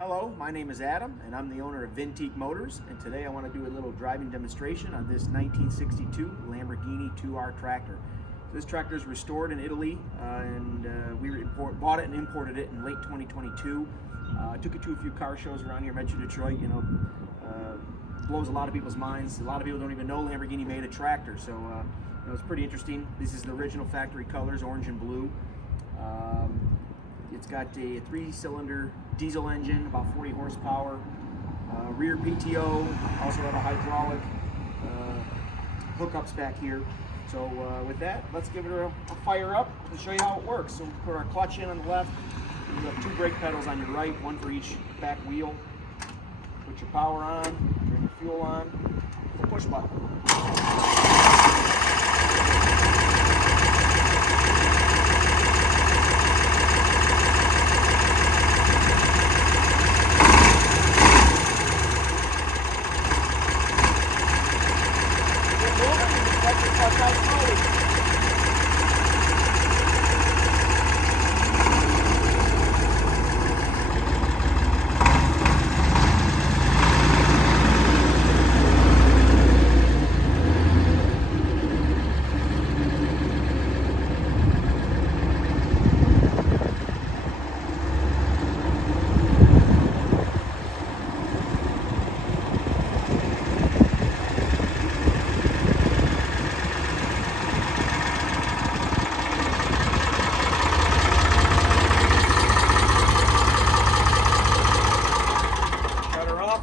Hello, my name is Adam and I'm the owner of Vintique Motors, and today I want to do a little driving demonstration on this 1962 Lamborghini 2R tractor. So this tractor is restored in Italy and we bought it and imported it in late 2022. Took it to a few car shows around here, Metro Detroit. Blows a lot of people's minds. A lot of people don't even know Lamborghini made a tractor, so it's pretty interesting. This is the original factory colors, orange and blue. It's got a 3-cylinder diesel engine, about 40 horsepower, rear PTO, also have a hydraulic hookups back here. So with that, let's give it a fire up to show you how it works. So we'll put our clutch in on the left. You have 2 brake pedals on your right, one for each back wheel. Put your power on, turn your fuel on, the push button.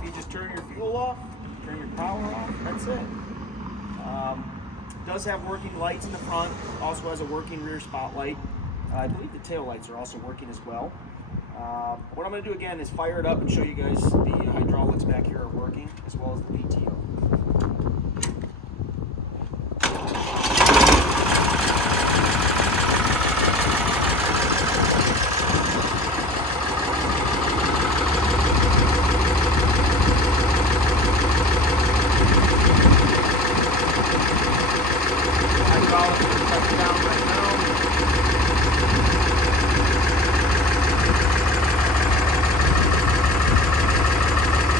You just turn your fuel off, turn your power off, that's it. Does have working lights in the front, also has a working rear spotlight. I believe the tail lights are also working as well. What I'm going to do again is fire it up and show you guys the hydraulics back here are working, as well as the PTO.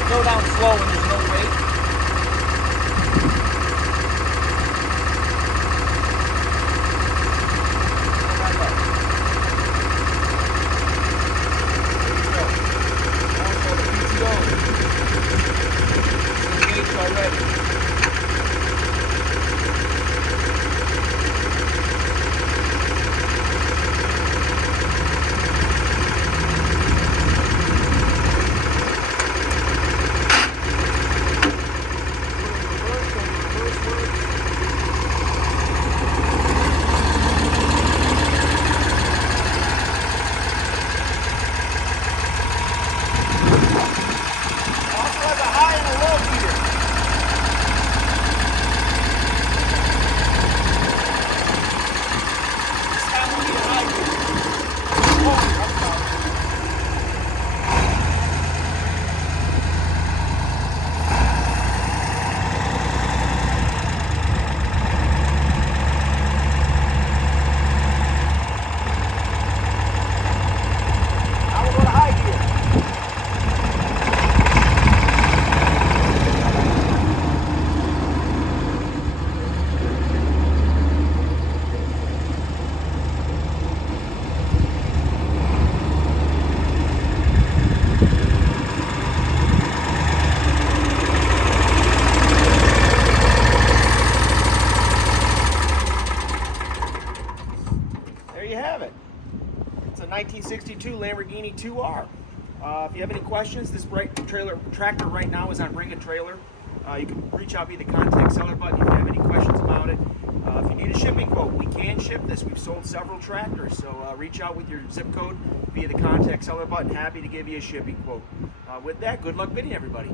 Go down slow when there's no weight. Go back up. There you go. Also the PTO is engaged already. It. It's a 1962 Lamborghini 2R. If you have any questions, this tractor right now is on Bring a Trailer. You can reach out via the contact seller button if you have any questions about it. If you need a shipping quote, we can ship this. We've sold several tractors, so reach out with your zip code via the contact seller button. Happy to give you a shipping quote. With that, good luck bidding, everybody.